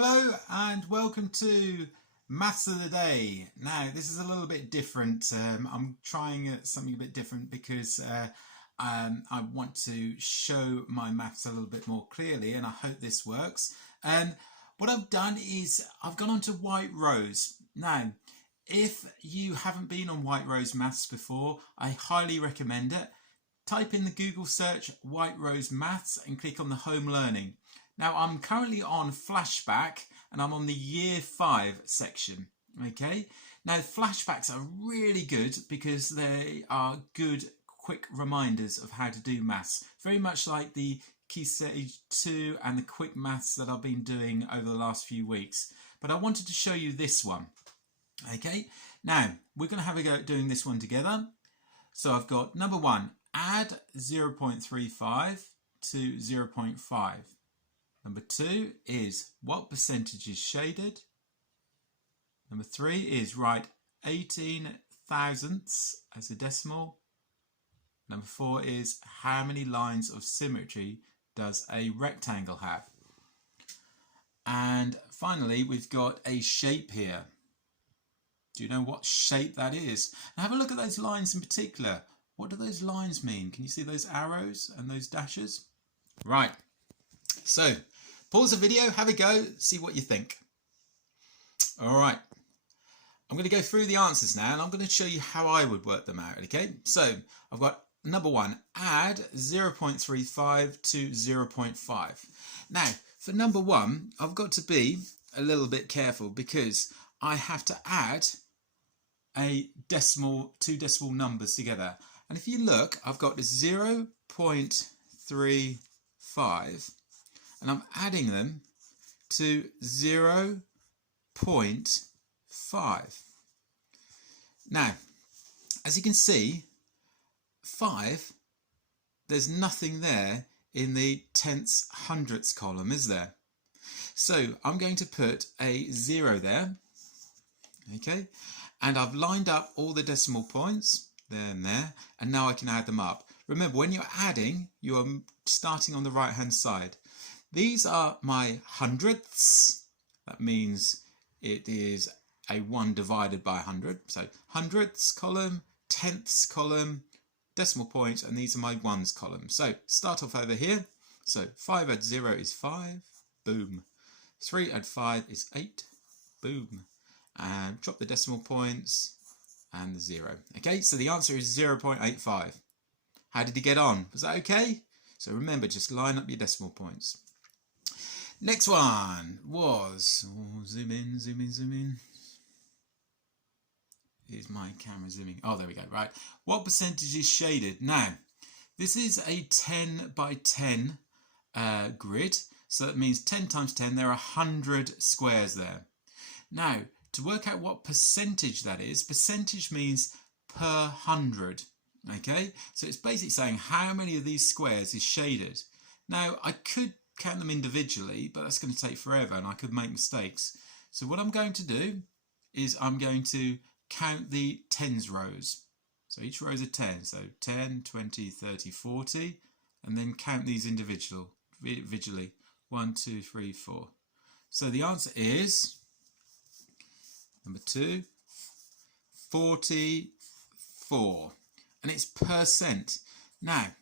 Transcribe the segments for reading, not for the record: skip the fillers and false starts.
Hello and welcome to Maths of the Day. Now this is a little bit different. I'm trying something a bit different because I want to show my maths a little bit more clearly, and I hope this works. What I've done is I've gone onto White Rose. Now if you haven't been on White Rose Maths before, I highly recommend it. Type in the Google search White Rose Maths and click on the Home Learning. Now I'm currently on Flashback and I'm on the Year 5 section. Okay, now flashbacks are really good because they are good quick reminders of how to do maths. Very much like the Key Stage 2 and the quick maths that I've been doing over the last few weeks. But I wanted to show you this one. Okay, now we're going to have a go at doing this one together. So I've got number one, add 0.35 to 0.5. Number two is what percentage is shaded. Number three is write 18 thousandths as a decimal. Number four is how many lines of symmetry does a rectangle have? And finally, we've got a shape here. Do you know what shape that is? And have a look at those lines in particular. What do those lines mean? Can you see those arrows and those dashes? Right. So, pause the video, have a go, see what you think. All right. I'm going to go through the answers now and I'm going to show you how I would work them out, okay? So, I've got number one, add 0.35 to 0.5. Now, for number one, I've got to be a little bit careful because I have to add two decimal numbers together. And if you look, I've got 0.35 and I'm adding them to 0.5. Now, as you can see, 5, there's nothing there in the tenths hundredths column, is there? So I'm going to put a 0 there, okay? And I've lined up all the decimal points, there and there, and now I can add them up. Remember, when you're adding, you're starting on the right-hand side. These are my hundredths. That means it is a 1 divided by 100. So hundredths column, tenths column, decimal points, and these are my ones column. So start off over here. So 5 add 0 is 5. Boom. 3 add 5 is 8. Boom. And drop the decimal points and the 0. Okay, so the answer is 0.85. How did you get on? Was that okay? So remember, just line up your decimal points. Next one was, zoom in, zoom in, zoom in. Here's my camera zooming. Oh, there we go, right. What percentage is shaded? Now, this is a 10 by 10 grid. So that means 10 times 10, there are 100 squares there. Now, to work out what percentage that is, percentage means per 100. Okay, so it's basically saying how many of these squares is shaded. Now, I could count them individually, but that's going to take forever and I could make mistakes. So what I'm going to do is I'm going to count the tens rows. So each row is a 10. So 10, 20, 30, 40, and then count these individually. 1, 2, 3, 4. So the answer is number 2, 44. And it's percent. Now,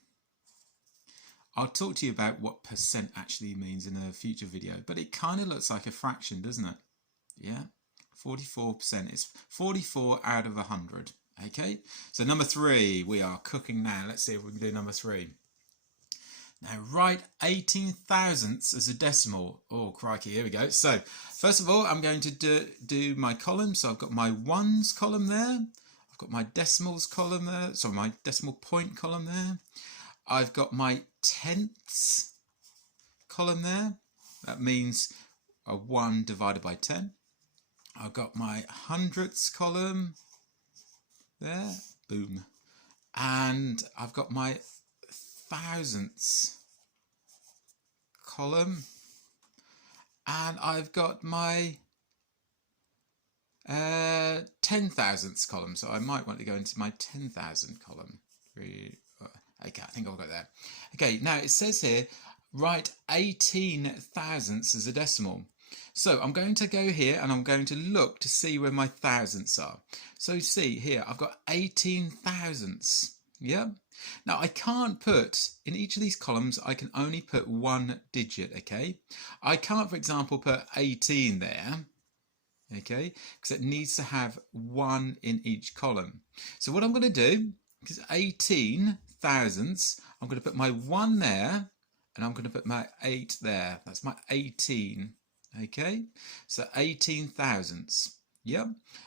I'll talk to you about what percent actually means in a future video, but it kind of looks like a fraction, doesn't it? Yeah, 44%. It's 44 out of 100. Okay, so number 3, we are cooking now. Let's see if we can do number 3. Now, write 18 thousandths as a decimal. Oh, crikey, here we go. So, first of all, I'm going to do my column. So I've got my ones column there. I've got my decimals column there, sorry, my decimal point column there. I've got my tenths column there. That means a 1 divided by 10. I've got my hundredths column there. Boom. And I've got my thousandths column. And I've got my 10 thousandths column, so I might want to go into my 10,000 column. Okay, I think I've got that. Okay, now it says here, write 18 thousandths as a decimal. So I'm going to go here and I'm going to look to see where my thousandths are. So see here, I've got 18 thousandths. Yeah. Now I can't put, in each of these columns, I can only put one digit, okay? I can't, for example, put 18 there, okay? Because it needs to have one in each column. So what I'm going to do, because 18 thousandths, I'm going to put my 1 there, and I'm going to put my 8 there. That's my 18. Okay, so 18 thousandths. Yep.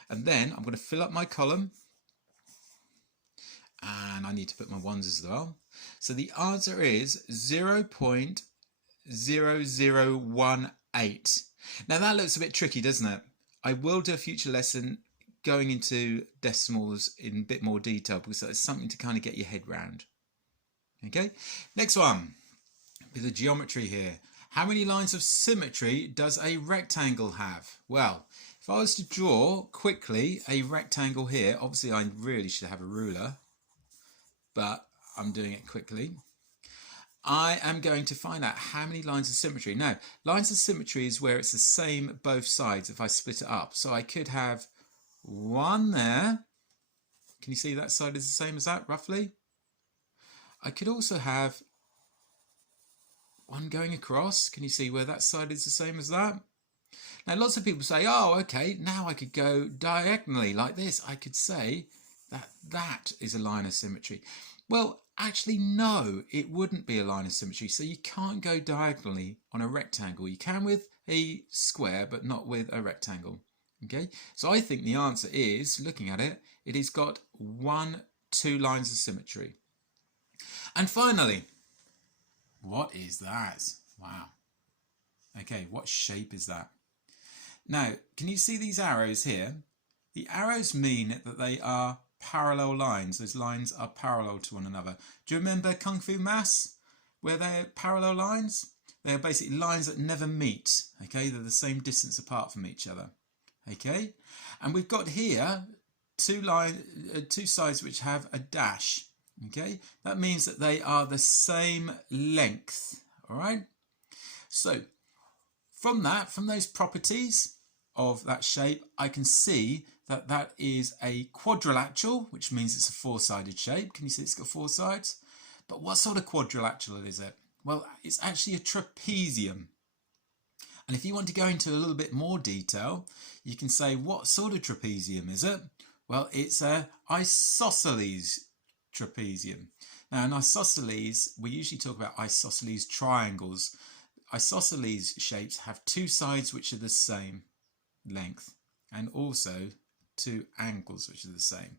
And then I'm going to fill up my column. And I need to put my ones as well. So the answer is 0.0018. Now that looks a bit tricky, doesn't it? I will do a future lesson going into decimals in a bit more detail because that's something to kind of get your head round. Okay, next one. A bit of geometry here. How many lines of symmetry does a rectangle have? Well, if I was to draw quickly a rectangle here, obviously I really should have a ruler, but I'm doing it quickly. I am going to find out how many lines of symmetry. Now, lines of symmetry is where it's the same both sides if I split it up. So I could have one there. Can you see that side is the same as that, roughly? I could also have one going across. Can you see where that side is the same as that? Now, lots of people say, oh, okay, now I could go diagonally like this. I could say that that is a line of symmetry. Well, actually, no, it wouldn't be a line of symmetry. So you can't go diagonally on a rectangle. You can with a square, but not with a rectangle. Okay, so I think the answer is, looking at it, it has got 2 lines of symmetry. And finally, what is that? Wow. Okay, what shape is that? Now, can you see these arrows here? The arrows mean that they are parallel lines. Those lines are parallel to one another. Do you remember Kung Fu Mass, where they're parallel lines? They're basically lines that never meet. Okay, they're the same distance apart from each other. Okay, and we've got here two sides which have a dash. Okay, that means that they are the same length. All right, so from those properties of that shape, I can see that that is a quadrilateral, which means it's a 4-sided shape. Can you see it's got 4 sides? But what sort of quadrilateral is it? Well, it's actually a trapezium. And if you want to go into a little bit more detail, you can say, what sort of trapezium is it? Well, it's a isosceles trapezium. Now, in isosceles, we usually talk about isosceles triangles. Isosceles shapes have 2 sides which are the same length, and also 2 angles which are the same.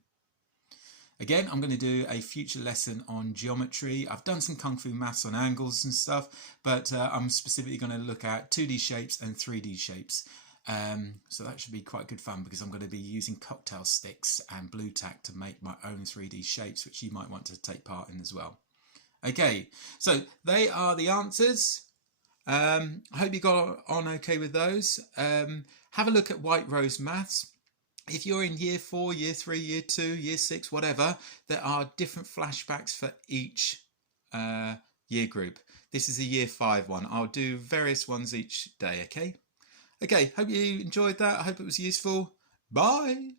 Again, I'm going to do a future lesson on geometry. I've done some Kung Fu maths on angles and stuff, but I'm specifically going to look at 2D shapes and 3D shapes. So that should be quite good fun because I'm going to be using cocktail sticks and blue tack to make my own 3D shapes, which you might want to take part in as well. Okay, so they are the answers. I hope you got on okay with those. Have a look at White Rose Maths. If you're in year 4, year 3, year 2, year 6, whatever, there are different flashbacks for each year group. This is a year 5 one. I'll do various ones each day, okay? Okay, hope you enjoyed that. I hope it was useful. Bye!